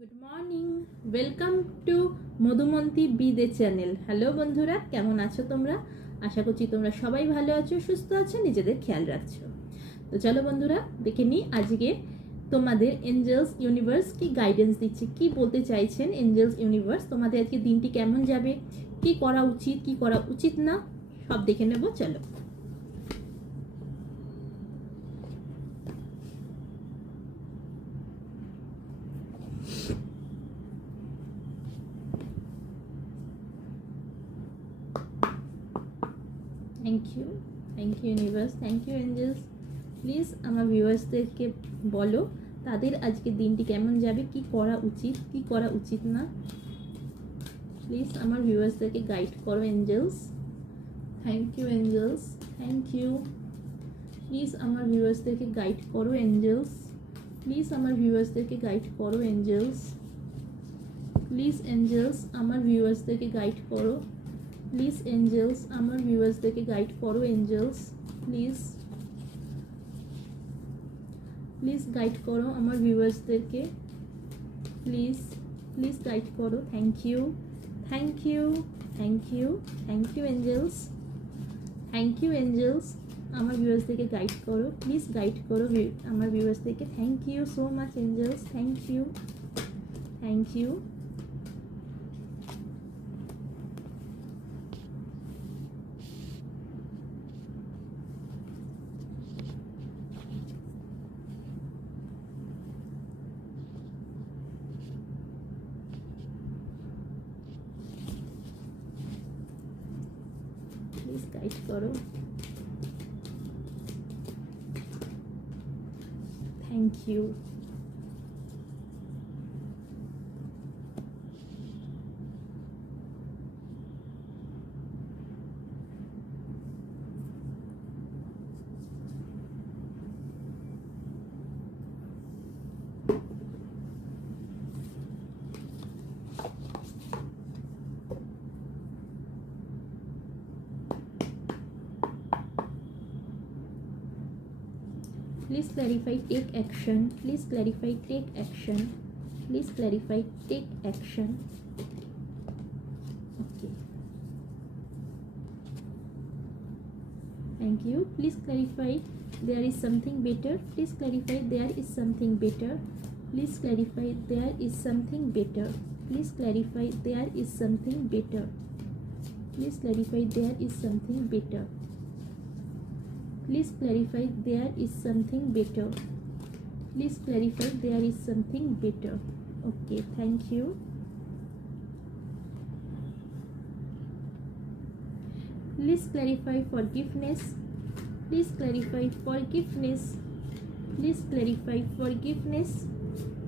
Good morning, welcome to Madhumanti বিদে channel. Hello বন্ধুরা, কেমন আছো তোমরা? আশা করছি তোমরা সবাই ভালো আছো, সুস্থ আছো, নিজেদের খেয়াল রাখছো। তো চলো বন্ধুরা, দেখে নিই আজকে তোমাদের এঞ্জেলস ইউনিভার্স কি গাইডেন্স দিচ্ছে, কি বলতে চাইছেন এঞ্জেলস ইউনিভার্স। তোমাদের আজকে দিনটি কেমন যাবে, কি করা উচিত, কি করা উচিত না, সব দেখে নেবো। চলো। Thank you universe, thank you angels. Please আমার ভিউয়ার্সদেরকে বলো তাদের আজকে দিনটি কেমন যাবে, কি করা উচিত, কি করা উচিত না। প্লিজ আমার ভিউয়ার্সদেরকে গাইড করো angels. Thank you angels, thank you. Please আমার ভিউয়ার্সদেরকে গাইড করো এঞ্জেলস। প্লিজ আমার ভিউয়ার্সদেরকে গাইড করো এঞ্জেলস। প্লিজ এঞ্জেলস আমার ভিউয়ার্সদেরকে গাইড করো। প্লিজ এঞ্জেলস আমার ভিউয়ার্সদেরকে গাইড করো এঞ্জেলস। প্লিজ গাইড করো আমার ভিউয়ার্সদেরকে। প্লিজ গাইড করো। Thank you angels. Thank you angels আমার ভিউয়ার্সদেরকে গাইড করো। প্লিজ গাইড করো আমার ভিউয়ার্সদেরকে। Thank you so much angels. Thank you. Please guide করো। Thank you. Please clarify, take action. Please clarify, take action. Please clarify, take action. Okay. Thank you. Please clarify, there is something better. Please clarify, there is something better. Please clarify, there is something better. Please clarify, there is something better. Please clarify, there is something better. Please clarify, there is something better. Please clarify, there is something better. Okay, thank you. Please clarify forgiveness. Please clarify forgiveness. Please clarify forgiveness.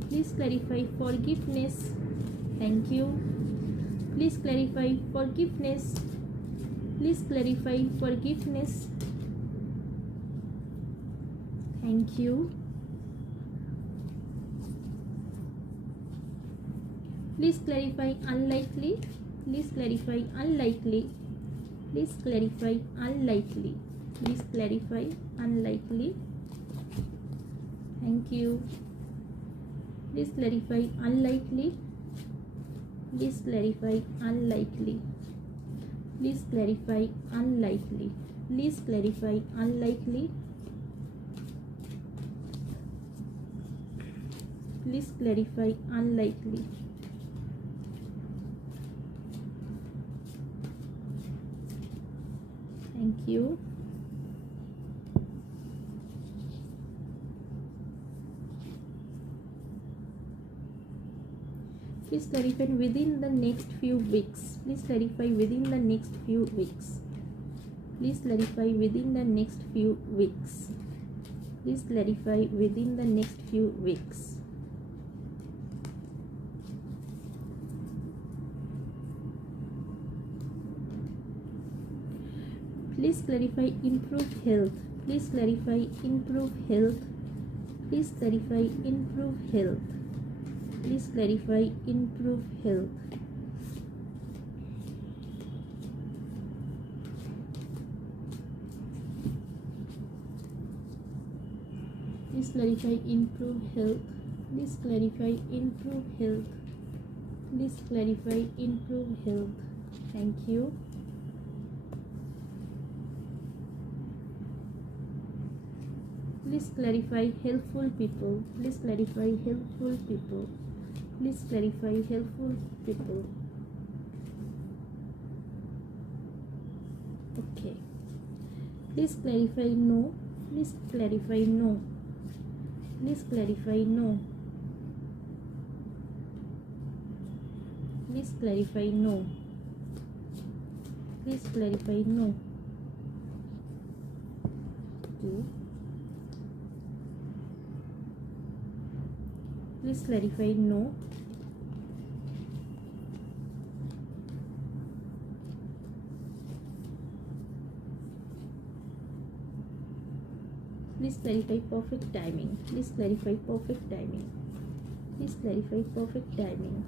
Please clarify forgiveness. Thank you. Please clarify forgiveness. Please clarify forgiveness. Thank you. Please clarify unlikely. Please clarify unlikely. Please clarify unlikely. Please clarify unlikely. Thank you. Please clarify unlikely. Please clarify unlikely. Please clarify unlikely. Please clarify unlikely. Please clarify unlikely. Thank you. Please clarify within the next few weeks. Please clarify within the next few weeks. Please clarify within the next few weeks. Please clarify within the next few weeks. Please clarify improve health. Please clarify improve health. Please clarify improve health. Please clarify improve health. Please clarify improve health. Please clarify, improve health. Please clarify, improve health. Thank you. Please clarify, helpful people. Please clarify, helpful people. Please clarify, helpful people. Okay. Please clarify, no. Please clarify, no. Please clarify, no. Please clarify, no. Please clarify, no. Okay. Please clarify, no. Please clarify perfect timing. Please clarify perfect timing. Please clarify perfect timing.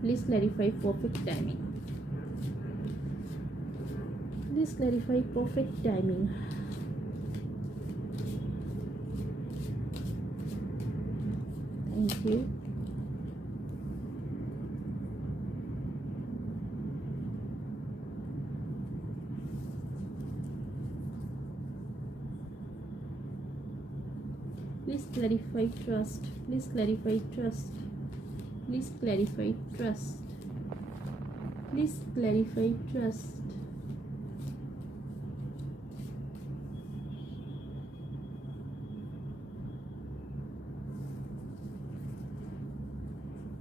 Please clarify perfect timing. Please clarify perfect timing. Thank you. Please clarify trust. Please clarify trust. Please clarify trust. Please clarify trust.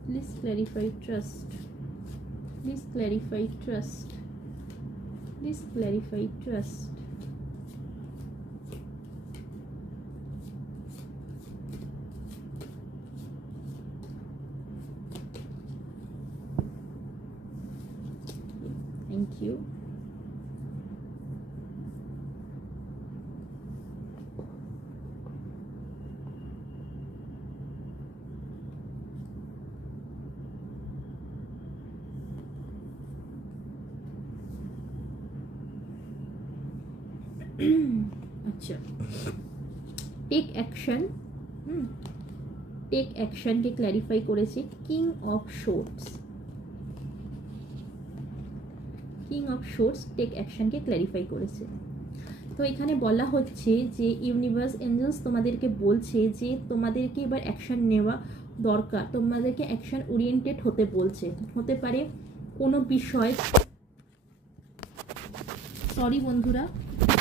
Please clarify trust. Please clarify trust. Please clarify trust. Thank you. अच्छा, take action. Take অ্যাকশনকে clarify করেছে king of shorts. King of shorts take অ্যাকশনকে clarify করেছে। তো এখানে বলা হচ্ছে যে ইউনিভার্স এঞ্জেলস তোমাদেরকে বলছে যে তোমাদেরকে এবার অ্যাকশন নেওয়া দরকার, তোমাদেরকে অ্যাকশন ওরিয়েন্টেড হতে বলছে। হতে পারে কোনো বিষয়, সরি বন্ধুরা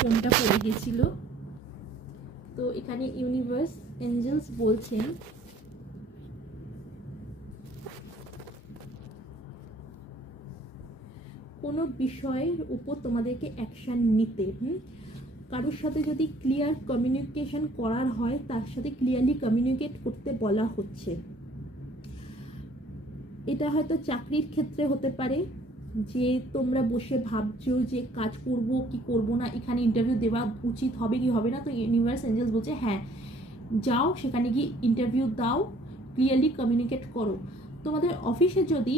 ফোনটা পড়ে গেছিল। তো এখানে ইউনিভার্স এঞ্জেলস বলছেন কোনো বিষয়ের উপর তোমাদেরকে অ্যাকশন নিতে, কারোর সাথে যদি ক্লিয়ার কমিউনিকেশন করার হয় তার সাথে ক্লিয়ারলি কমিউনিকেট করতে বলা হচ্ছে। এটা হয়তো চাকরির ক্ষেত্রে হতে পারে যে তোমরা বসে ভাবছো যে কাজ করব কি করব না, এখানে ইন্টারভিউ দেওয়া উচিত হবে কি হবে না। তো ইউনিভার্স এঞ্জেলস বলছে হ্যাঁ যাও, সেখানে গিয়ে ইন্টারভিউ দাও, ক্লিয়ারলি কমিউনিকেট করো। তোমাদের অফিসে যদি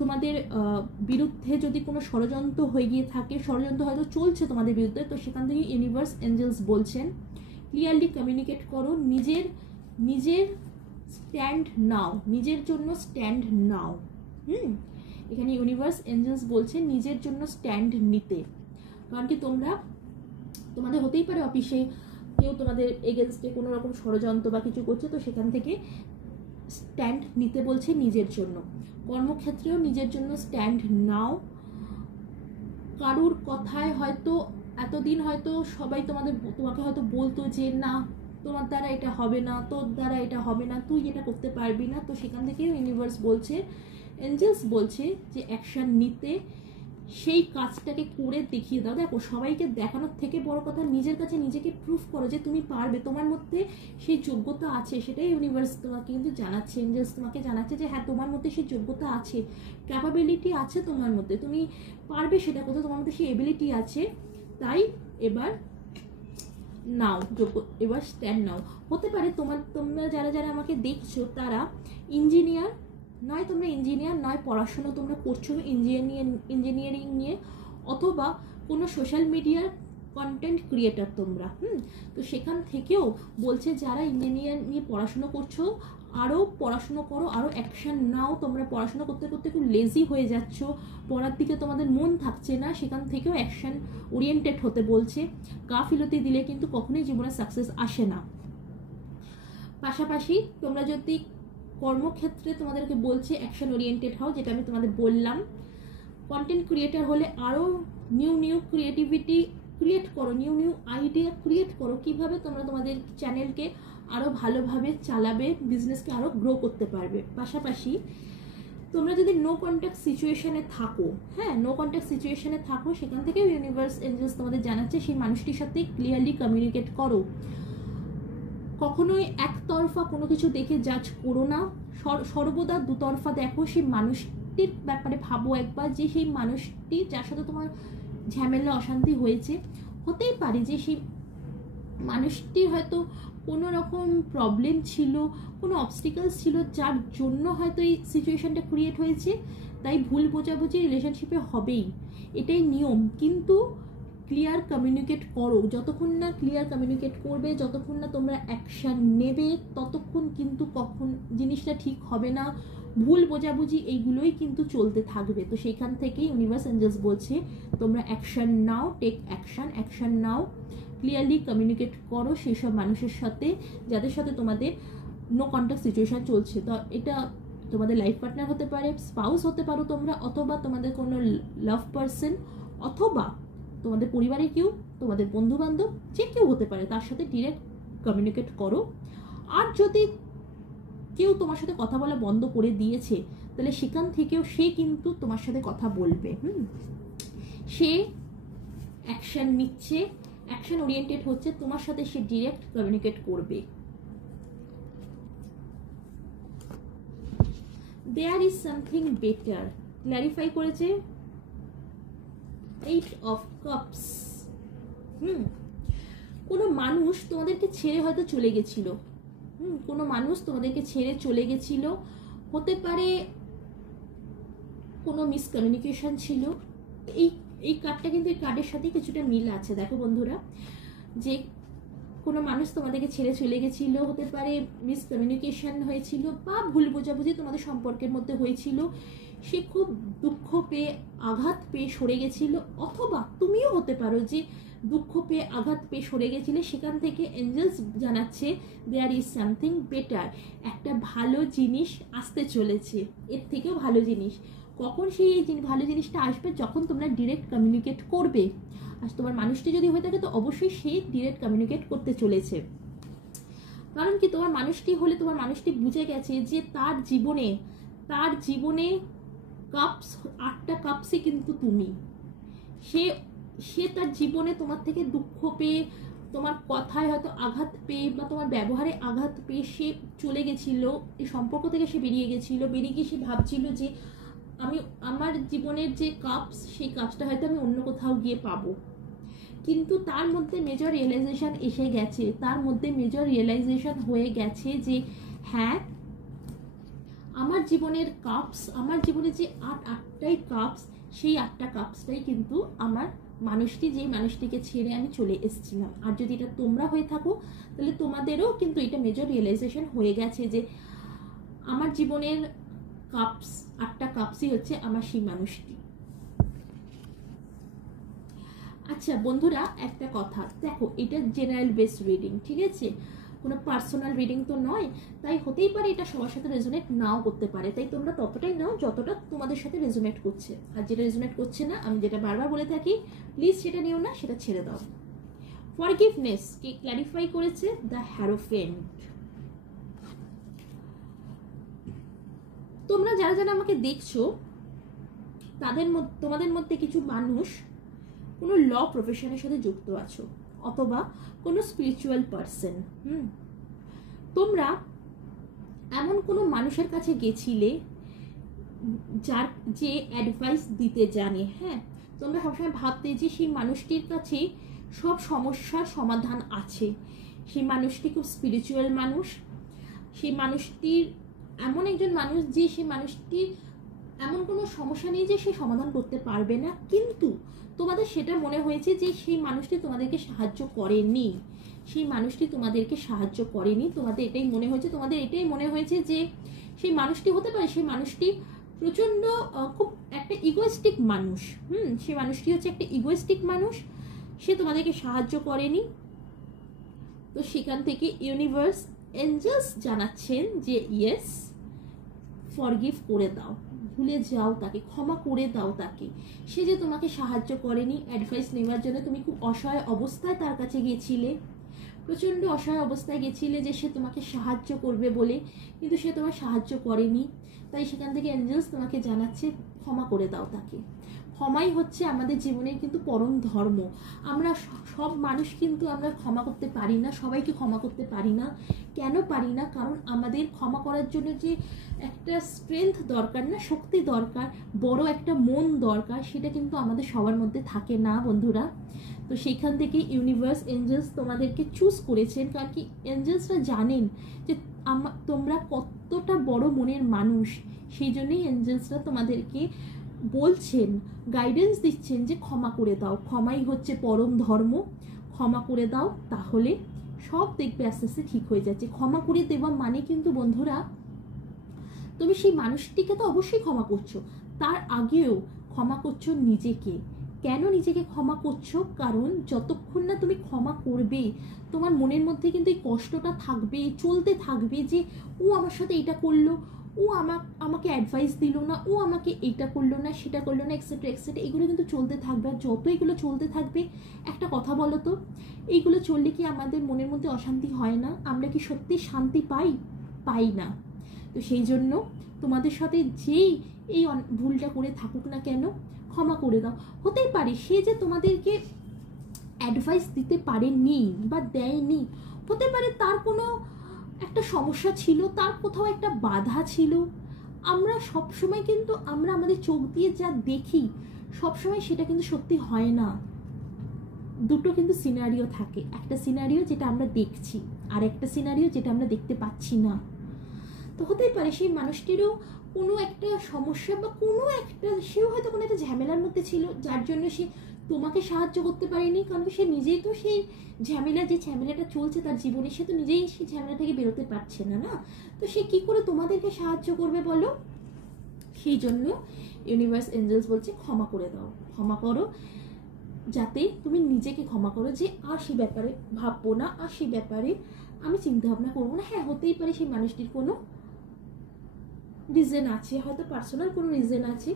তোমাদের বিরুদ্ধে যদি কোনো ষড়যন্ত্র হয়ে গিয়ে থাকে, ষড়যন্ত্র হয়তো চলছে তোমাদের বিরুদ্ধে, তো সেখান থেকে ইউনিভার্স এঞ্জেলস বলছেন ক্লিয়ারলি কমিউনিকেট করো, নিজের স্ট্যান্ড নাও, নিজের জন্য স্ট্যান্ড নাও। এখানে ইউনিভার্স এঞ্জেলস বলছে নিজের জন্য স্ট্যান্ড নিতে। কারণ কি তোমাদের হতেই পারে অফিসে কেউ তোমাদের এগেনস্টে কোনো রকম ষড়যন্ত্র বা কিছু করছে, তো সেখান থেকে স্ট্যান্ড নিতে বলছে নিজের জন্য। কর্মক্ষেত্রেও নিজের জন্য স্ট্যান্ড নাও। কারুর কথায় হয়তো এতদিন হয়তো সবাই তোমাকে হয়তো বলতো যে না তোমার দ্বারা এটা হবে না, তোর দ্বারা এটা হবে না, তুই এটা করতে পারবি না। তো সেখান থেকেও ইউনিভার্স বলছে, এঞ্জেলস বলছে যে অ্যাকশন নিতে, সেই কাজটাকে করে দেখিয়ে দাও। দেখো সবাইকে দেখানোর থেকে বড় কথা নিজের কাছে নিজেকে প্রুফ করো যে তুমি পারবে, তোমার মধ্যে সেই যোগ্যতা আছে। সেটাই ইউনিভার্স তোমাকে কিন্তু জানাচ্ছে, এঞ্জেলস তোমাকে জানাচ্ছে যে হ্যাঁ তোমার মধ্যে সেই যোগ্যতা আছে, ক্যাপাবিলিটি আছে তোমার মধ্যে, তুমি পারবে সেটা করতে, তোমার মধ্যে সেই এবিলিটি আছে। তাই এবার নাও, এবার স্ট্যান্ড নাও। হতে পারে তোমরা যারা আমাকে দেখছো তারা ইঞ্জিনিয়ার নয়, তোমরা ইঞ্জিনিয়ার নয়, পড়াশুনো তোমরা করছো ইঞ্জিনিয়ারিং নিয়ে, অথবা কোনো সোশ্যাল মিডিয়ার কন্টেন্ট ক্রিয়েটার তোমরা। তো সেখান থেকেও বলছে যারা ইঞ্জিনিয়ার নিয়ে পড়াশুনো করছো আরও পড়াশুনো করো, আরও অ্যাকশন নাও। তোমরা পড়াশুনো করতে করতে একটু লেজি হয়ে যাচ্ছ, পড়ার দিকে তোমাদের মন থাকছে না, সেখান থেকেও অ্যাকশন ওরিয়েন্টেড হতে বলছে। গাফিলতি দিলে কিন্তু কখনোই জীবনে সাকসেস আসে না। পাশাপাশি তোমরা যদি কর্মক্ষেত্রে তোমাদেরকে বলছে অ্যাকশন ওরিয়েন্টেড হও, যেটা আমি তোমাদের বললাম। কন্টেন্ট ক্রিয়েটার হলে আরও নিউ ক্রিয়েটিভিটি ক্রিয়েট করো, নিউ আইডিয়া ক্রিয়েট করো, কিভাবে তোমরা তোমাদের চ্যানেলকে আরও ভালোভাবে চালাবে, বিজনেসকে আরও গ্রো করতে পারবে। পাশাপাশি তোমরা যদি নো কন্ট্যাক্ট সিচুয়েশনে থাকো, নো কন্ট্যাক্ট সিচুয়েশনে থাকো, সেখান থেকে ইউনিভার্স এঞ্জেলস তোমাদের জানাচ্ছে সেই মানুষটির সাথে ক্লিয়ারলি কমিউনিকেট করো। কখনোই একতরফা কোনো কিছু দেখে জাজ করো না, সর্বদা দুতরফা দেখো। সেই মানুষটির ব্যাপারে ভাবো একবার, যে সেই মানুষটি যার সাথে তোমার ঝামেলা অশান্তি হয়েছে, হতেই পারে যে সেই মানুষটি হয়তো কোনো রকম প্রবলেম ছিল, কোনো অবস্টিকেলস ছিল, যার জন্য হয়তো এই সিচুয়েশনটা ক্রিয়েট হয়েছে। তাই ভুল বোঝাবুঝি রিলেশনশিপে হবেই, এটাই নিয়ম। কিন্তু ক্লিয়ার কমিউনিকেট করো, যতক্ষণ না ক্লিয়ার কমিউনিকেট করবে, যতক্ষণ না তোমরা অ্যাকশান নেবে, ততক্ষণ কিন্তু কখন জিনিসটা ঠিক হবে না। ভুল বোঝাবুঝি এইগুলোই কিন্তু চলতে থাকবে। তো সেইখান থেকেই ইউনিভার্স এঞ্জেলস বলছে তোমরা অ্যাকশান নাও, টেক অ্যাকশান নাও, ক্লিয়ারলি কমিউনিকেট করো সেই সব মানুষের সাথে যাদের সাথে তোমাদের নো কন্ট্যাক্ট সিচুয়েশন চলছে। তো এটা তোমাদের লাইফ পার্টনার হতে পারে, স্পাউস হতে পারো তোমরা, অথবা তোমাদের কোনো লাভ পার্সন, অথবা তোমাদের পরিবারের কেউ, তোমাদের বন্ধু বান্ধব, যে কেউ হতে পারে, তার সাথে ডিরেক্ট কমিউনিকেট করো। আর যদি কেউ তোমার সাথে কথা বলা বন্ধ করে দিয়েছে, তাহলে সেখান থেকেও সে কিন্তু তোমার সাথে কথা বলবে। সে অ্যাকশন নিচ্ছে, অ্যাকশন ওরিয়েন্টেড হচ্ছে, তোমার সাথে সে ডিরেক্ট কমিউনিকেট করবে। There is something better, clarify করেছে 8 of Cups। কোনো মানুষ তোমাদেরকে ছেড়ে হয়তো চলে গেছিল, কোনো মানুষ তোমাদেরকে ছেড়ে চলে গেছিল, হতে পারে কোনো মিসকমিউনিকেশন ছিল। এই কার্ডটা কিন্তু এই কার্ডের সাথে কিছুটা মিল আছে। দেখো বন্ধুরা, যে কোনো মানুষ তোমাদেরকে ছেড়ে চলে গেছিল, হতে পারে মিসকমিউনিকেশন হয়েছিল, বা ভুল বোঝাবুঝি তোমাদের সম্পর্কের মধ্যে হয়েছিল, সে খুব দুঃখ পেয়ে আঘাত পেয়ে সরে গেছিল, অথবা তুমিও হতে পারো যে দুঃখ পেয়ে আঘাত পেয়ে সরে গেছিলে। সেখান থেকে এঞ্জেলস জানাচ্ছে দেয়ার ইজ সামথিং বেটার, একটা ভালো জিনিস আসতে চলেছে, এর থেকেও ভালো জিনিস। কখন সেই ভালো জিনিসটা আসবে? যখন তোমরা ডিরেক্ট কমিউনিকেট করবে। আর তোমার মানুষটি যদি হয়ে থাকে তো অবশ্যই সে ডিরেক্ট কমিউনিকেট করতে চলেছে। কারণ কি, তোমার মানুষটি হলে তোমার মানুষটি বুঝে গেছে যে তার জীবনে কাপস, 8টা কাপসই কিন্তু তুমি। সে তার জীবনে তোমার থেকে দুঃখ পেয়ে, তোমার কথায় হয়তো আঘাত পেয়ে, বা তোমার ব্যবহারে আঘাত পেয়ে সে চলে গেছিল, এই সম্পর্ক থেকে সে বেরিয়ে গেছিল। বেরিয়ে গিয়ে সে ভাবছিল যে আমার জীবনের যে কাপস, সেই কাপসটা হয়তো আমি অন্য কোথাও গিয়ে পাবো। কিন্তু তার মধ্যে মেজর রিয়েলাইজেশন এসে গেছে, তার মধ্যে মেজর রিয়েলাইজেশন হয়ে গেছে যে হ্যাঁ, আমার জীবনের কাপস, আমার জীবনে যে 8টাই কাপস, সেই 8টা কাপসটাই কিন্তু আমার মানুষটি, যেই মানুষটিকে ছেড়ে আমি চলে এসেছিলাম। আর যদি এটা তোমরা হয়ে থাকো, তাহলে তোমাদেরও কিন্তু এটা মেজর রিয়েলাইজেশন হয়ে গেছে যে আমার জীবনের কাপস, 8টা কাপসই হচ্ছে আমার সেই মানুষটি। আচ্ছা বন্ধুরা, একটা কথা দেখো, এটা জেনারেল বেস রিডিং, ঠিক আছে, কোনো পার্সোনাল রিডিং তো নয়, তাই হতেই পারে এটা সবার সাথে রেজোনেট নাও করতে পারে। তাই তোমরা ততটাই নাও যতটা তোমাদের সাথে রেজোনেট করছে, আর যেটা রেজোনেট করছে না, আমি যেটা বারবার বলে থাকি, প্লিজ সেটা নিও না, সেটা ছেড়ে দাও। ফরগিভনেস কে ক্ল্যারিফাই করেছে দ্য হ্যারোফেন্ট। তোমরা যারা যারা আমাকে দেখছো, তোমাদের মধ্যে কিছু মানুষ কোনো ল প্রফেশনের সাথে যুক্ত আছো, অথবা কোনো স্পিরিচুয়াল পার্সন। তোমরা এমন কোনো মানুষের কাছে গেছিলে যে অ্যাডভাইস দিতে জানে। তোমরা সবসময় ভাবতে যে সেই মানুষটির কাছে সব সমস্যার সমাধান আছে, সেই মানুষটি খুব স্পিরিচুয়াল মানুষ, সেই মানুষটির এমন একজন মানুষ যে সেই মানুষটির এমন কোনো সমস্যা নেই যে সে সমাধান করতে পারবে না, কিন্তু তোমাদের সেটা মনে হয়েছে যে সেই মানুষটি তোমাদেরকে সাহায্য করেনি, সেই মানুষটি তোমাদেরকে সাহায্য করেনি, তোমাদের এটাই মনে হয়েছে, তোমাদের এটাই মনে হয়েছে যে সেই মানুষটি হতে পারে সেই মানুষটি প্রচণ্ড খুব একটা ইগোয়েস্টিক মানুষ। সেই মানুষটি হচ্ছে একটা ইগোয়েস্টিক মানুষ, সে তোমাদেরকে সাহায্য করেনি। তো সেখান থেকে ইউনিভার্স এঞ্জেলস জানাচ্ছেন যে ইয়েস, ফরগিভ করে দাও, ভুলে যাও তাকে, ক্ষমা করে দাও তাকে। সে যে তোমাকে সাহায্য করেনি, অ্যাডভাইস নেওয়ার জন্য তুমি খুব অসহায় অবস্থায় তার কাছে গিয়েছিলে, প্রচণ্ড অসহায় অবস্থায় গেছিলে যে সে তোমাকে সাহায্য করবে বলে, কিন্তু সে তোমার সাহায্য করেনি। তাই সেখান থেকে এঞ্জেলস তোমাকে জানাচ্ছে ক্ষমা করে দাও তাকে। ক্ষমাই হচ্ছে আমাদের জীবনের কিন্তু পরম ধর্ম। আমরা সব মানুষ কিন্তু আমরা ক্ষমা করতে পারি না, সবাইকে ক্ষমা করতে পারি না। কেন পারি না? কারণ আমাদের ক্ষমা করার জন্য যে একটা স্ট্রেংথ দরকার, না শক্তি দরকার, বড় একটা মন দরকার, সেটা কিন্তু আমাদের সবার মধ্যে থাকে না বন্ধুরা। তো সেইখান থেকে ইউনিভার্স এঞ্জেলস তোমাদেরকে চুজ করেছেন, কারণ কি এঞ্জেলসরা জানেন যে তোমরা কতটা বড় মনের মানুষ। সেই জন্যই এঞ্জেলসরা তোমাদেরকে বলছেন, গাইডেন্স দিচ্ছেন যে ক্ষমা করে দাও, ক্ষমাই হচ্ছে পরম ধর্ম, ক্ষমা করে দাও, তাহলে সব দেখবে আস্তে আস্তে ঠিক হয়ে যাচ্ছে। ক্ষমা করে দেওয়া মানে কিন্তু বন্ধুরা, তুমি সেই মানুষটিকে তো অবশ্যই ক্ষমা করছো, তার আগেও ক্ষমা করছো নিজেকে। কেন নিজেকে ক্ষমা করছো? কারণ যতক্ষণ না তুমি ক্ষমা করবে, তোমার মনের মধ্যে কিন্তু এই কষ্টটা থাকবে, চলতে থাকবে যে ও আমার সাথে এটা করলো, ও আমাকে অ্যাডভাইস দিল না, ও আমাকে এটা করলো না, সেটা করলো না, এক্সেট্রা এক্সেট্রা, এগুলো কিন্তু চলতে থাকবে। আর যত এগুলো চলতে থাকবে, একটা কথা বলো তো, এইগুলো চললে কি আমাদের মনের মধ্যে অশান্তি হয় না? আমরা কি সত্যি শান্তি পাই না? তো সেই জন্য তোমাদের সাথে যেই এই ভুলটা করে থাকুক না কেন, ক্ষমা করে দাও। হতেই পারে সে যে তোমাদেরকে অ্যাডভাইস দিতে পারেনি বা দেয়নি, হতে পারে তার কোনো একটা সমস্যা ছিল, তার কোথাও একটা বাধা ছিল। আমরা সবসময় কিন্তু আমরা আমাদের চোখ দিয়ে যা দেখি সবসময় সেটা কিন্তু সত্যি হয় না। দুটো কিন্তু সিনারিও থাকে, একটা সিনারিও যেটা আমরা দেখছি, আর একটা সিনারিও যেটা আমরা দেখতে পাচ্ছি না। তো হতেই পারে সেই মানুষটিরও কোনো একটা সমস্যা বা কোনো একটা, সেও হয়তো কোনো একটা ঝামেলার মধ্যে ছিল, যার জন্য সে তোমাকে সাহায্য করতে পারেনি। কারণ সে নিজেই তো সেই যে ঝামেলাটা চলছে তার জীবনে, সে তো নিজেই সেই ঝামেলা থেকে বেরোতে পারছে না, না? তো সে কি করে তোমাদেরকে সাহায্য করবে বলো? সেই জন্য ইউনিভার্স এঞ্জেলস বলছে ক্ষমা করে দাও, ক্ষমা করো, যাতে তুমি নিজেকে ক্ষমা করো, যে আর সেই ব্যাপারে ভাববো না, আর সেই ব্যাপারে আমি চিন্তা ভাবনা করবো না। হ্যাঁ, হতেই পারে সেই মানুষটির কোনো রিজন আছে, হয়তো পার্সোনাল কোনো রিজন আছে,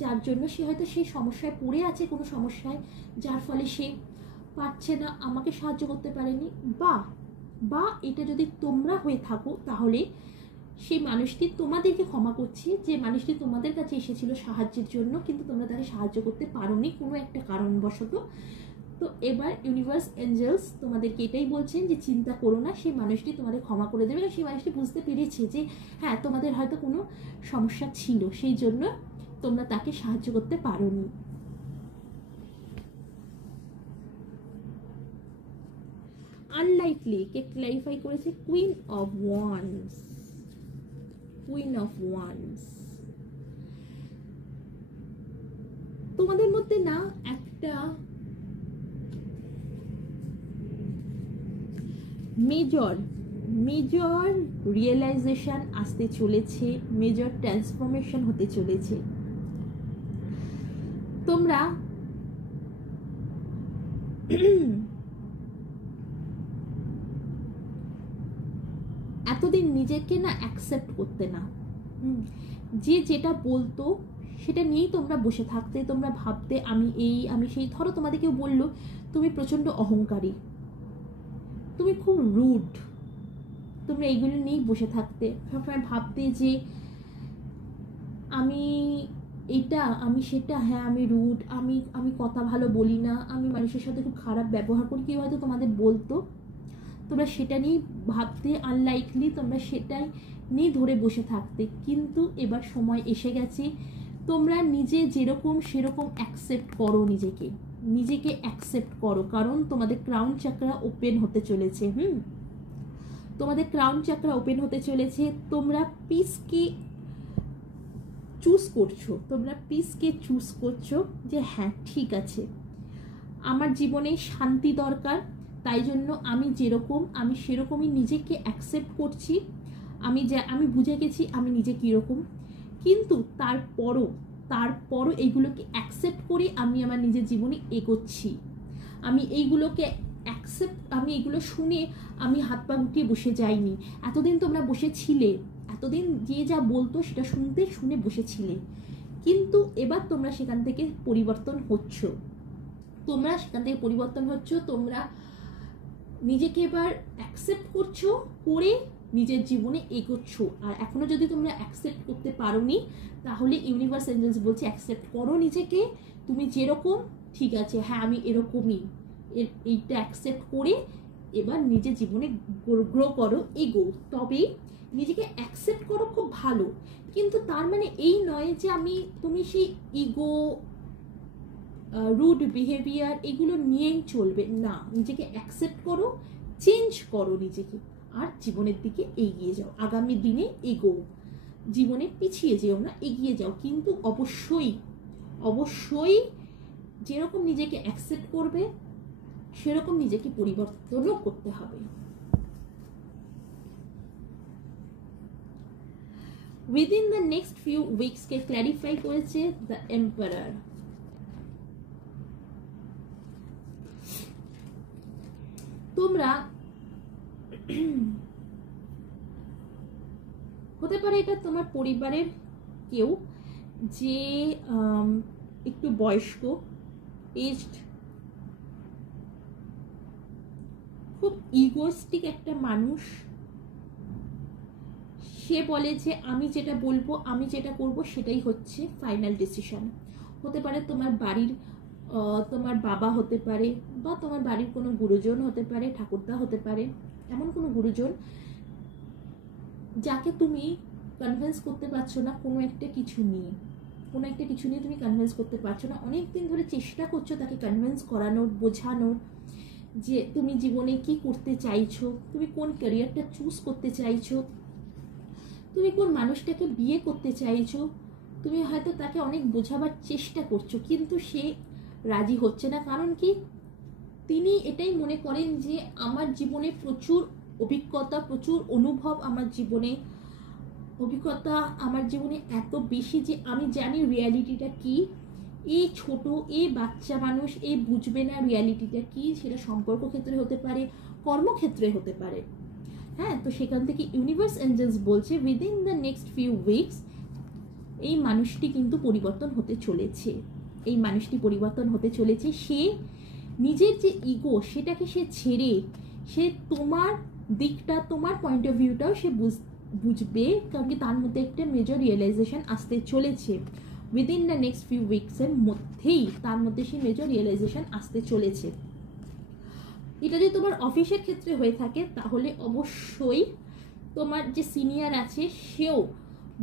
যার জন্য সে হয়তো সেই সমস্যায় পড়ে আছে, কোনো সমস্যায়, যার ফলে সে পারছে না, আমাকে সাহায্য করতে পারেনি। বা এটা যদি তোমরা হয়ে থাকো, তাহলে সেই মানুষটি তোমাদেরকে ক্ষমা করছে, যে মানুষটি তোমাদের কাছে এসেছিল সাহায্যের জন্য, কিন্তু তোমরা তাকে সাহায্য করতে পারোনি কোনো একটা কারণবশত। তো এবার ইউনিভার্স এঞ্জেলস তোমাদেরকে এটাই বলছেন যে চিন্তা করো না, সেই মানুষটি তোমাদের ক্ষমা করে দেবে। সেই মানুষটি বুঝতে পেরেছে যে হ্যাঁ, তোমাদের হয়তো কোনো সমস্যা ছিল, সেই জন্য তোমরা তাকে সাহায্য করতে পারোনি। আনলাইকলি কে ক্ল্যারিফাই করেছে queen of wands. Queen of wands, তোমাদের মধ্যে না একটা মেজর রিয়েলাইজেশন আসতে চলেছে, মেজর ট্রান্সফরমেশন হতে চলেছে। তোমরা এতদিন নিজেকে না অ্যাকসেপ্ট করতে না, যে যেটা বলতো সেটা নিয়েই তোমরা বসে থাকতে, তোমরা ভাবতে আমি সেই। ধরো তোমাদের কেউ বললো তুমি প্রচণ্ড অহংকারী, তুমি খুব রুড, তোমরা এইগুলো নিয়েই বসে থাকতে, সবসময় ভাবতে যে আমি এটা, আমি সেটা, হ্যাঁ আমি রুড, আমি কথা ভালো বলি না, আমি মানুষের সাথে খুব খারাপ ব্যবহার করি। কেউ হয়তো তোমাদের বলতো, তোমরা সেটা নিয়েই ভাবতে, আনলাইকলি তোমরা সেটাই নিয়ে ধরে বসে থাকতে। কিন্তু এবার সময় এসে গেছে, তোমরা নিজে যেরকম সেরকম অ্যাকসেপ্ট করো, নিজেকে অ্যাকসেপ্ট করো, কারণ তোমাদের ক্রাউন চাকরা ওপেন হতে চলেছে। তোমাদের ক্রাউন চাকরা ওপেন হতে চলেছে। তোমরা পিসকে চুজ করছো, তোমরা পিসকে চুজ করছো যে হ্যাঁ ঠিক আছে, আমার জীবনে শান্তি দরকার, তাই জন্য আমি যেরকম আমি সেরকমই নিজেকে অ্যাকসেপ্ট করছি। আমি বুঝে গেছি আমি নিজে কীরকম, কিন্তু তারপরও এইগুলোকে অ্যাকসেপ্ট করে আমি আমার নিজের জীবনে এগোচ্ছি। আমি এইগুলোকে আমি এগুলো শুনে আমি হাত পা গুটিয়ে বসে যাইনি। এতদিন তোমরা বসেছিলে, এতদিন যে যা বলতো সেটা শুনে বসেছিলে, কিন্তু এবার তোমরা সেখান থেকে পরিবর্তন হচ্ছ। তোমরা নিজেকে এবার অ্যাকসেপ্ট করছো, করে নিজের জীবনে এগোচ্ছ। আর এখনো যদি তোমরা অ্যাকসেপ্ট করতে পারোনি, তাহলে ইউনিভার্স এঞ্জেলস বলছে অ্যাকসেপ্ট করো নিজেকে, তুমি যেরকম ঠিক আছে, হ্যাঁ আমি এরকমই, এইটা অ্যাকসেপ্ট করে এবার নিজের জীবনে গ্রো করো, এগো। তবে নিজেকে অ্যাকসেপ্ট করো খুব ভালো, কিন্তু তার মানে এই নয় যে তুমি সেই ইগো, রুড বিহেভিয়ার এগুলো নিয়েই চলবে না। নিজেকে অ্যাকসেপ্ট করো, চেঞ্জ করো নিজেকে, আর জীবনের দিকে এগিয়ে যাও। আগামী দিনে এগো, জীবনে পিছিয়ে যেও না, এগিয়ে যাও। কিন্তু অবশ্যই যেরকম নিজেকে অ্যাকসেপ্ট করবে সেরকম নিজেকে পরিবর্তনও করতে হবে। Within the next few weeks K clarify করেছে দ্য এম্পারার। তোমরা হতে পারে এটা তোমার পরিবারের কেউ যে একটু বয়স্ক, এজড, খুব ইগোস্টিক একটা মানুষ। সে বলে যে আমি যেটা বলবো, আমি যেটা করব সেটাই হচ্ছে ফাইনাল ডিসিশন। হতে পারে তোমার বাড়ির তোমার বাবা হতে পারে, বা তোমার বাড়ির কোনো গুরুজন হতে পারে, ঠাকুরদা হতে পারে, এমন কোনো গুরুজন যাকে তুমি কনভিন্স করতে পারছো না কোনো একটা কিছু নিয়ে তুমি কনভিন্স করতে পারছো না। অনেকদিন ধরে চেষ্টা করছো তাকে কনভিন্স করানোর, বোঝানোর যে তুমি জীবনে কি করতে চাইছো, তুমি কোন ক্যারিয়ারটা চুজ করতে চাইছো, তুমি কোন মানুষটাকে বিয়ে করতে চাইছো। তুমি হয়তো তাকে অনেক বোঝাবার চেষ্টা করছো, কিন্তু সে রাজি হচ্ছে না। কারণ কি, তিনি এটাই মনে করেন যে আমার জীবনে প্রচুর অভিজ্ঞতা, প্রচুর অনুভব, আমার জীবনে এত বেশি যে আমি জানি রিয়ালিটিটা কি। এই ছোট, এই বাচ্চা মানুষ এই বুঝবে না রিয়ালিটিটা কি। সেটা সম্পর্ক ক্ষেত্রে হতে পারে, কর্মক্ষেত্রে হতে পারে। হ্যাঁ, তো সেখান থেকে ইউনিভার্স এঞ্জেলস বলছে within the next few weeks এই মানুষটি কিন্তু পরিবর্তন হতে চলেছে। সে নিজের যে ইগো সেটাকে সে ছেড়ে, সে তোমার দিকটা, তোমার পয়েন্ট অফ ভিউটাও সে বুঝবে। কারণ কি, তার মধ্যে একটা মেজর রিয়েলাইজেশন আসতে চলেছে। উইদিন দ্য নেক্সট ফিউ উইকসের মধ্যেই তার মধ্যে সেই মেজর রিয়েলাইজেশন আসতে চলেছে। এটা যদি তোমার অফিসের ক্ষেত্রে হয়ে থাকে, তাহলে অবশ্যই তোমার যে সিনিয়র আছে সেও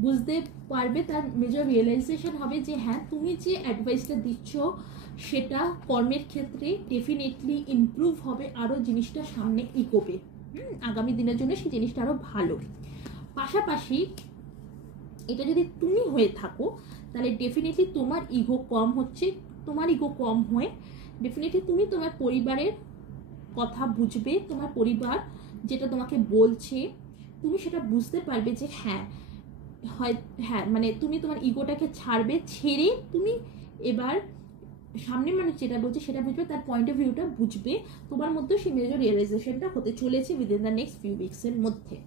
বুঝতে পারবে, তার মেজর রিয়েলাইজেশন হবে যে হ্যাঁ, তুমি যে অ্যাডভাইসটা দিচ্ছ সেটা কর্মের ক্ষেত্রে ডেফিনেটলি ইমপ্রুভ হবে, আরও জিনিসটা সামনে এগোবে। আগামী দিনের জন্য সেই জিনিসটা আরও ভালো। পাশাপাশি এটা যদি তুমি হয়ে থাকো, তাহলে ডেফিনেটলি তোমার ইগো কম হয়ে ডেফিনেটলি তুমি তোমার পরিবারের কথা বুঝবে। তোমার পরিবার যেটা তোমাকে বলছে তুমি সেটা বুঝতে পারবে যে হ্যাঁ, মানে তুমি তোমার ইগোটাকে ছেড়ে তুমি এবার সামনের মানুষ যেটা বলছে সেটা বুঝবে, তার পয়েন্ট অফ ভিউটা বুঝবে। তোমার মধ্যে সেই মেজর রিয়েলাইজেশনটা হতে চলেছে উইদিন দ্য নেক্সট ফিউ উইকসের মধ্যে।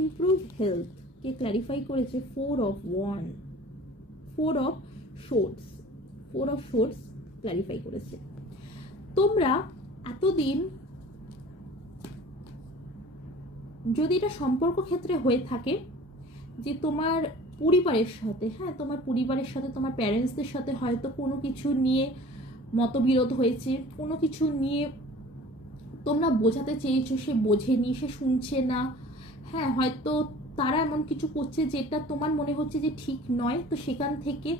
ইমপ্রুভ হেলথ কে ক্ল্যারিফাই করেছে ফোর অফ শোর্টস ক্ল্যারিফাই করেছে। তোমরা এতদিন, যদি এটা সম্পর্ক ক্ষেত্রে হয়ে থাকে, যে তোমার পরিবারের সাথে, তোমার প্যারেন্টসদের সাথে হয়তো কোনো কিছু নিয়ে মতবিরোধ হয়েছে, কোনো কিছু নিয়ে তোমরা বোঝাতে চেয়েছো সে বোঝেনি, সে শুনছে না, হ্যাঁ হয়তো তারা এমন কিছু করছে যেটা তোমার মনে হচ্ছে যে ঠিক নয়, তো সেখান থেকে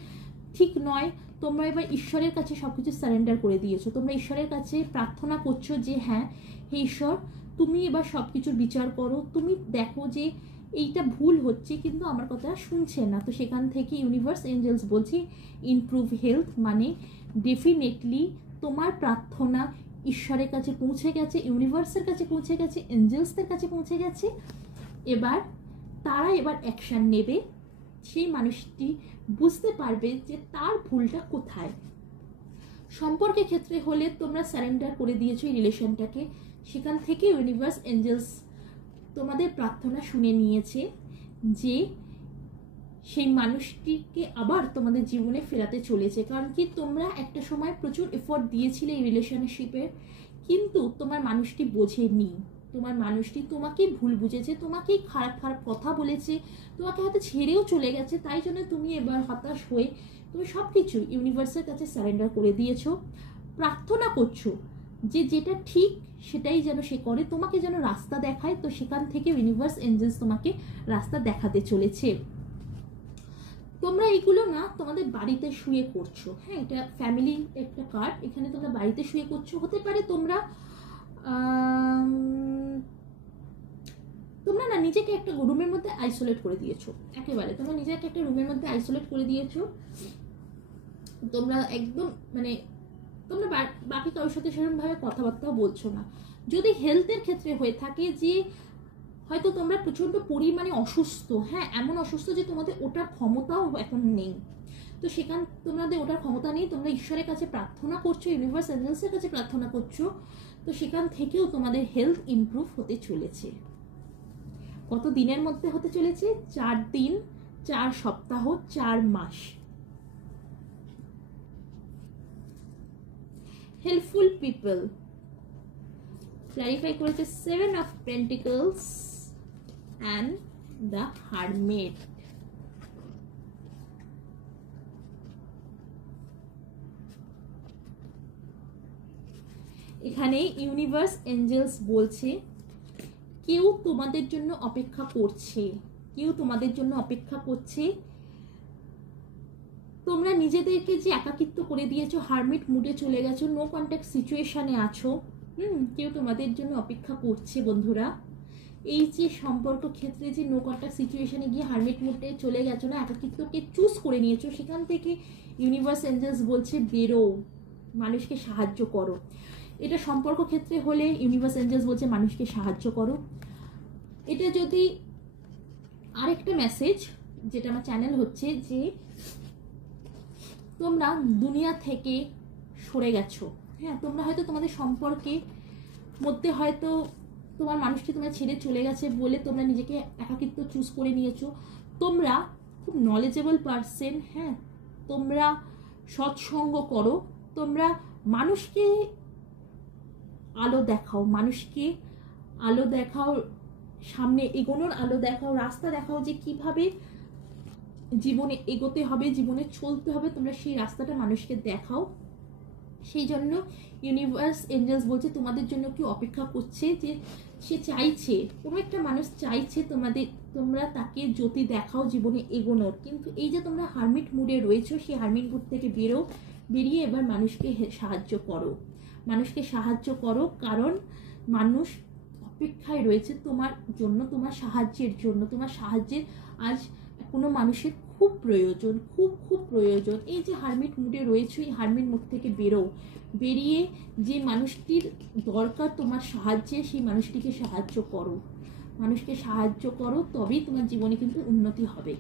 ঠিক নয় তোমরা এবার ঈশ্বরের কাছে সব কিছু সারেন্ডার করে দিয়েছো। তোমরা ঈশ্বরের কাছে প্রার্থনা করছো যে হ্যাঁ হে ঈশ্বর, তুমি এবার সব কিছুর বিচার করো, তুমি দেখো যে এইটা ভুল হচ্ছে কিন্তু আমার কথা শুনছে না। তো সেখান থেকে ইউনিভার্স এঞ্জেলস বলছি ইমপ্রুভ হেলথ, মানে ডেফিনেটলি তোমার প্রার্থনা ঈশ্বরের কাছে পৌঁছে গেছে, ইউনিভার্সের কাছে পৌঁছে গেছে, এঞ্জেলসদের কাছে পৌঁছে গেছে। এবার তারা এবার অ্যাকশান নেবে, সেই মানুষটি বুঝতে পারবে যে তার ভুলটা কোথায়। সম্পর্কের ক্ষেত্রে হলে তোমরা সারেন্ডার করে দিয়েছো এই রিলেশনটাকে, সেখান থেকে ইউনিভার্স এঞ্জেলস তোমাদের প্রার্থনা শুনে নিয়েছে যে সেই মানুষটিকে আবার তোমাদের জীবনে ফেরাতে চলেছে। কারণ কি তোমরা একটা সময় প্রচুর এফোর্ট দিয়েছিলে এই রিলেশনশিপে, কিন্তু তোমার মানুষটি বোঝেনি, তোমার মানুষটি তোমাকেই ভুল বুঝেছে, তোমাকেই খারাপ খারাপ কথা বলেছে, তোমাকে হয়তো ছেড়েও চলে গেছে। তাই জন্য তুমি এবার হতাশ হয়ে তুমি সব কিছু ইউনিভার্সের কাছে সারেন্ডার করে দিয়েছো, প্রার্থনা করছো যে যেটা ঠিক সেটাই যেন সে করে, তোমাকে যেন রাস্তা দেখায়। তো সেখান থেকে ইউনিভার্স এঞ্জেলস তোমাকে রাস্তা দেখাতে চলেছে। তোমরা এইগুলো না তোমাদের বাড়িতে শুয়ে করছো, হ্যাঁ এটা ফ্যামিলি একটা কার্ড, এখানে তোমরা বাড়িতে শুয়ে করছো। হতে পারে তোমরা তোমরা না নিজেকে একটা রুমের মধ্যে আইসোলেট করে দিয়েছো, একেবারে তোমরা নিজেকে একটা রুমের মধ্যে আইসোলেট করে দিয়েছো। তোমরা একদম মানে তোমরা বাকি কারোর সাথে সেরকমভাবে কথাবার্তাও বলছো না। যদি হেলথের ক্ষেত্রে হয়ে থাকে যে হয়তো তোমরা প্রচণ্ড পরিমাণে অসুস্থ, হ্যাঁ এমন অসুস্থ যে তোমাদের ওটার ক্ষমতাও এখন নেই, তো সেখান তোমাদের ওটার ক্ষমতা নেই, তোমরা ঈশ্বরের কাছে প্রার্থনা করছো, ইউনিভার্স এঞ্জেলসের কাছে প্রার্থনা করছো, তো সেখান থেকেও তোমাদের হেলথ ইমপ্রুভ হতে চলেছে। কত দিনের মধ্যে হতে চলেছে? 4 দিন, 4 সপ্তাহ, 4 মাস। হেল্পফুল পিপল ক্লারিফাই করেছে 7 of pentacles and the hermit. এখানে ইউনিভার্স এঞ্জেলস বলছে কেউ তোমাদের জন্য অপেক্ষা করছে, কেউ তোমাদের জন্য অপেক্ষা করছে। তোমরা নিজেদেরকে যে একাকিত্ব করে দিয়েছো, হারমিট মুডে চলে গেছো, নো কন্ট্যাক্ট সিচুয়েশনে আছো, কেউ তোমাদের জন্য অপেক্ষা করছে বন্ধুরা। এই যে সম্পর্ক ক্ষেত্রে যে নো কন্ট্যাক্ট সিচুয়েশনে গিয়ে হারমিট মুডে চলে গেছো না, একাকিত্বকে চুজ করে নিয়েছো, সেখান থেকে ইউনিভার্স এঞ্জেলস বলছে বেরো, মানুষকে সাহায্য করো। এটা সম্পর্ক ক্ষেত্রে হলে ইউনিভার্স এঞ্জেলস বলছে মানুষকে সাহায্য করো। এটা যদি আরেকটা মেসেজ যেটা আমার চ্যানেল হচ্ছে যে তোমরা দুনিয়া থেকে সরে গেছো, হ্যাঁ তোমরা হয়তো তোমাদের সম্পর্কে মধ্যে হয়তো তোমার মানুষটি তোমার ছেড়ে চলে গেছে বলে তোমরা নিজেকে একাকিত্ব চুজ করে নিয়েছো। তোমরা খুব নলেজেবল পারসন, হ্যাঁ তোমরা সৎসঙ্গ করো, তোমরা মানুষকে আলো দেখাও, মানুষকে আলো দেখাও, সামনে এগোনোর আলো দেখাও, রাস্তা দেখাও যে কিভাবে জীবনে এগোতে হবে, জীবনে চলতে হবে, তোমরা সেই রাস্তাটা মানুষকে দেখাও। সেই জন্য ইউনিভার্স এঞ্জেলস বলছে তোমাদের জন্য কেউ অপেক্ষা করছে, যে সে চাইছে, কোনো একটা মানুষ চাইছে তোমরা তাকে জ্যোতি দেখাও জীবনে এগোনোর। কিন্তু এই যে তোমরা হারমিট মুডে রয়েছো, সেই হারমিট মুড থেকে বেরিয়ে এবার মানুষকে সাহায্য করো, মানুষকে সাহায্য করো, কারণ মানুষ অপেক্ষায় রয়েছে তোমার জন্য, তোমার সাহায্যের জন্য। তোমার সাহায্যের আজ কোনো মানুষের খুব প্রয়োজন, খুব খুব প্রয়োজন। এই যে হারমিট মুডে রয়েছে, এই হারমিট মুড থেকে বেরিয়ে যে মানুষটির দরকার তোমার সাহায্যে, সেই মানুষটিকে সাহায্য করো, মানুষকে সাহায্য করো, তবেই তোমার জীবনে কিন্তু উন্নতি হবে।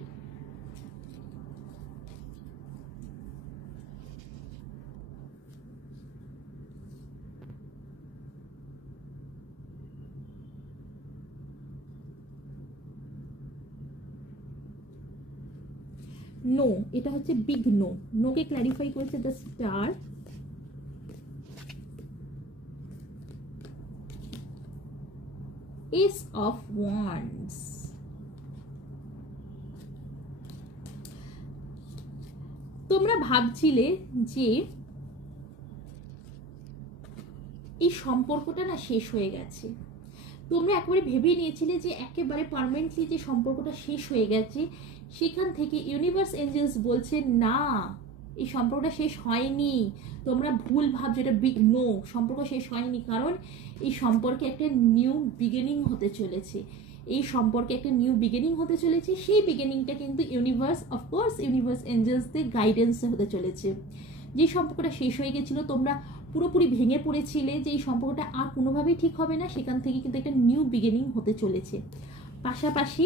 নো, এটা হচ্ছে বিগ নো, নোকে ক্ল্যারিফাই করেছে the star. S of wands, তোমরা ভাবছিলে যে এই সম্পর্কটা না শেষ হয়ে গেছে। তোমরা একেবারে ভেবেই নিয়েছিলে যে একেবারে পার্মানেন্টলি যে সম্পর্কটা শেষ হয়ে গেছে, সেখান থেকে ইউনিভার্স এঞ্জেলস বলছে না, এই সম্পর্কটা শেষ হয়নি। তোমরা ভুল ভাবছো, এটা বিগ নো, সম্পর্ক শেষ হয়নি। কারণ এই সম্পর্কে একটা নিউ বিগিনিং হতে চলেছে, এই সম্পর্কে একটা নিউ বিগিনিং হতে চলেছে। সেই বিগিনিংটা কিন্তু ইউনিভার্স, অফকোর্স ইউনিভার্স এঞ্জেলসদের গাইডেন্সে হতে চলেছে। যে সম্পর্কটা শেষ হয়ে গেছিলো, তোমরা পুরোপুরি ভেঙে পড়েছিলে যে এই সম্পর্কটা আর কোনোভাবেই ঠিক হবে না, সেখান থেকে কিন্তু একটা নিউ বিগিনিং হতে চলেছে। পাশাপাশি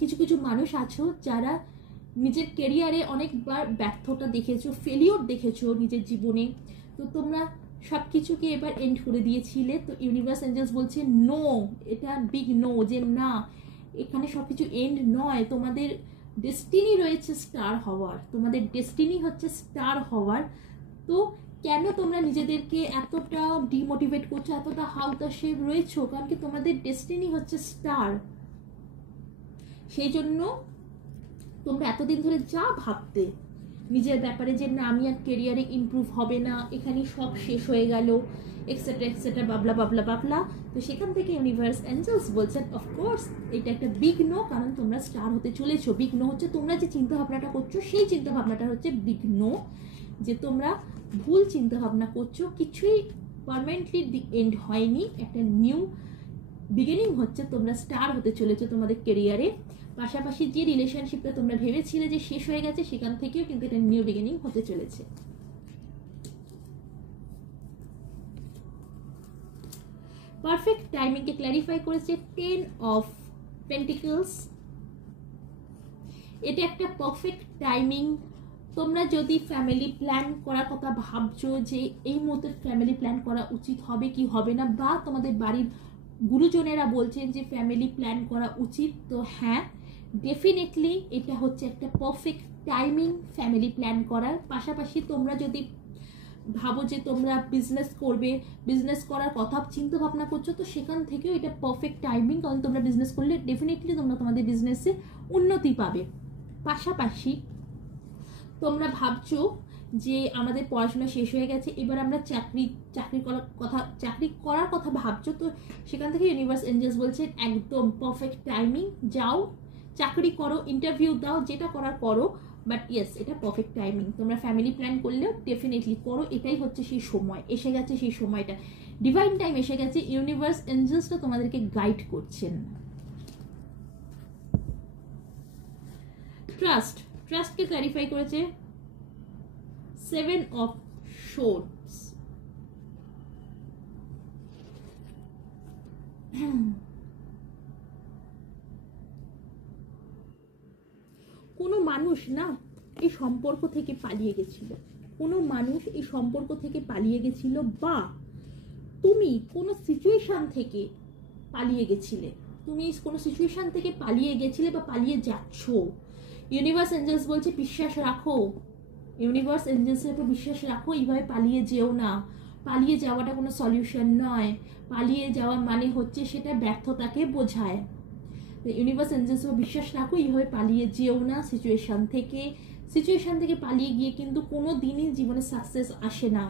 কিছু কিছু মানুষ আছো যারা নিজের কেরিয়ারে অনেকবার ব্যর্থতা দেখেছো, ফেলিওর দেখেছো নিজের জীবনে, তো তোমরা সব কিছুকে এবার এন্ড করে দিয়েছিলে। তো ইউনিভার্স এঞ্জেলস বলছে নো, এটা বিগ নো, যে না, এখানে সব কিছু এন্ড নয়। তোমাদের ডেস্টিনি রয়েছে স্টার হওয়ার, তোমাদের ডেস্টিনি হচ্ছে স্টার হওয়ার। তো কেন তোমরা নিজেদেরকে এতটা ডিমোটিভেট করছো, এতটা হাউতাশে রয়েছো? কারণ কি তোমাদের ডেস্টিনি হচ্ছে স্টার। সেই জন্য তোমরা এতদিন ধরে যা ভাবতে নিজের ব্যাপারে যে না, আমি আর কেরিয়ারে ইমপ্রুভ হবে না, এখানেই সব শেষ হয়ে গেল, এক্সেট্রা এক্সেট্রা, বাবলা বাবলা বাবলা, তো সেখান থেকে ইউনিভার্স এঞ্জেলস বলছেন অফকোর্স এটা একটা বিগ নো। কারণ তোমরা স্টার হতে চলেছো। বিগ নো হচ্ছে তোমরা যে চিন্তা ভাবনাটা করছো, সেই চিন্তা ভাবনাটা হচ্ছে বিগ নো, যে তোমরা ভুল চিন্তা ভাবনা করছো, কিছুই পার্মানেন্টলি এন্ড হয়নি, একটা নিউ বিগিনিং হচ্ছে। তোমরা স্টার হতে চলেছো তোমাদের কেরিয়ারে। পাশাপাশি যে রিলেশনশিপটা তোমরা ভেবেছিলে যে শেষ হয়ে গেছে, সেখান থেকেও কিন্তু একটা নিউ বিগিনিং হতে চলেছে। পারফেক্ট টাইমিংকে ক্ল্যারিফাই করেছে 10 অফ পেন্টিকলস। এটা একটা পারফেক্ট টাইমিং। তোমরা যদি ফ্যামিলি প্ল্যান করার কথা ভাবছো যে এই মুহূর্তে ফ্যামিলি প্ল্যান করা উচিত হবে কি হবে না, বা তোমাদের বাড়ির গুরুজনেরা বলছেন যে ফ্যামিলি প্ল্যান করা উচিত, তো হ্যাঁ, ডেফিনেটলি এটা হচ্ছে একটা পারফেক্ট টাইমিং ফ্যামিলি প্ল্যান করার। পাশাপাশি তোমরা যদি ভাবো যে তোমরা বিজনেস করবে, বিজনেস করার কথা চিন্তা ভাবনা করছো, তো সেখান থেকেও এটা পারফেক্ট টাইমিং। কারণ তোমরা বিজনেস করলে ডেফিনেটলি তোমরা তোমাদের বিজনেসে উন্নতি পাবে। পাশাপাশি তোমরা ভাবছো যে আমাদের পড়াশোনা শেষ হয়ে গেছে, এবার আমরা চাকরি করার কথা ভাবছো, তো সেখান থেকে ইউনিভার্স এঞ্জেলস বলছেন একদম পারফেক্ট টাইমিং, যাও চাকরি করো, ইন্টারভিউ দাও, যেটা করার করো, বাট ইয়েস এটা পারফেক্ট টাইমিং। তোমরা ফ্যামিলি প্ল্যান করলেও ডেফিনেটলি করো, এটাই হচ্ছে সেই সময়, এসে গেছে সেই সময়টা, ডিভাইন টাইম এসে গেছে। ইউনিভার্স এঞ্জেলসটা তোমাদেরকে গাইড করছেন। ট্রাস্টকে ক্ল্যারিফাই করেছে 7 অফ শোর্টস। কোনো মানুষ না এই সম্পর্ক থেকে পালিয়ে গেছিল, কোনো মানুষ এই সম্পর্ক থেকে পালিয়ে গেছিল, বা তুমি কোনো সিচুয়েশন থেকে পালিয়ে গেছিলে, তুমি কোনো সিচুয়েশন থেকে পালিয়ে গেছিলে বা পালিয়ে যাচ্ছ। ইউনিভার্স এঞ্জেলস বলছে বিশ্বাস রাখো, ইউনিভার্স এঞ্জেলসের উপর বিশ্বাস রাখো, এইভাবে পালিয়ে যেও না। পালিয়ে যাওয়াটা কোনো সলিউশন নয়। পালিয়ে যাওয়া মানে হচ্ছে সেটা ব্যর্থতাকে বোঝায়। ইউনিভার্স এঞ্জেলসের উপর বিশ্বাস রাখো, এইভাবে পালিয়ে যেও না সিচুয়েশন থেকে পালিয়ে গিয়ে কিন্তু কোনো দিনই জীবনে সাকসেস আসে না।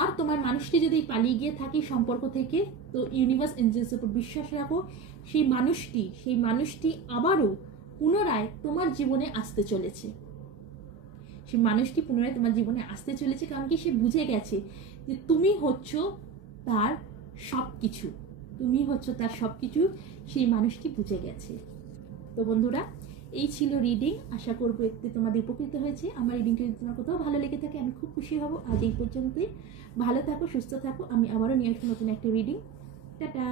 আর তোমার মানুষটি যদি পালিয়ে গিয়ে থাকে সম্পর্ক থেকে, তো ইউনিভার্স এঞ্জেলসের উপর বিশ্বাস রাখো, সেই মানুষটি আবারও পুনরায় তোমার জীবনে আসতে চলেছে। সেই মানুষটি পুনরায় তোমার জীবনে আসতে চলেছে, কারণ কি সে বুঝে গেছে যে তুমি হচ্ছ তার সবকিছু, সেই মানুষটি বুঝে গেছে। তো বন্ধুরা, এই ছিল রিডিং। আশা করবো এতে তোমাদের উপকৃত হয়েছে। আমার রিডিংটা যদি তোমার কোথাও ভালো লেগে থাকে আমি খুব খুশি হব। আজ এই পর্যন্তই। ভালো থাকো, সুস্থ থাকো। আমি আবারও নিয়ে আসবো নতুন একটা রিডিং। টাটা।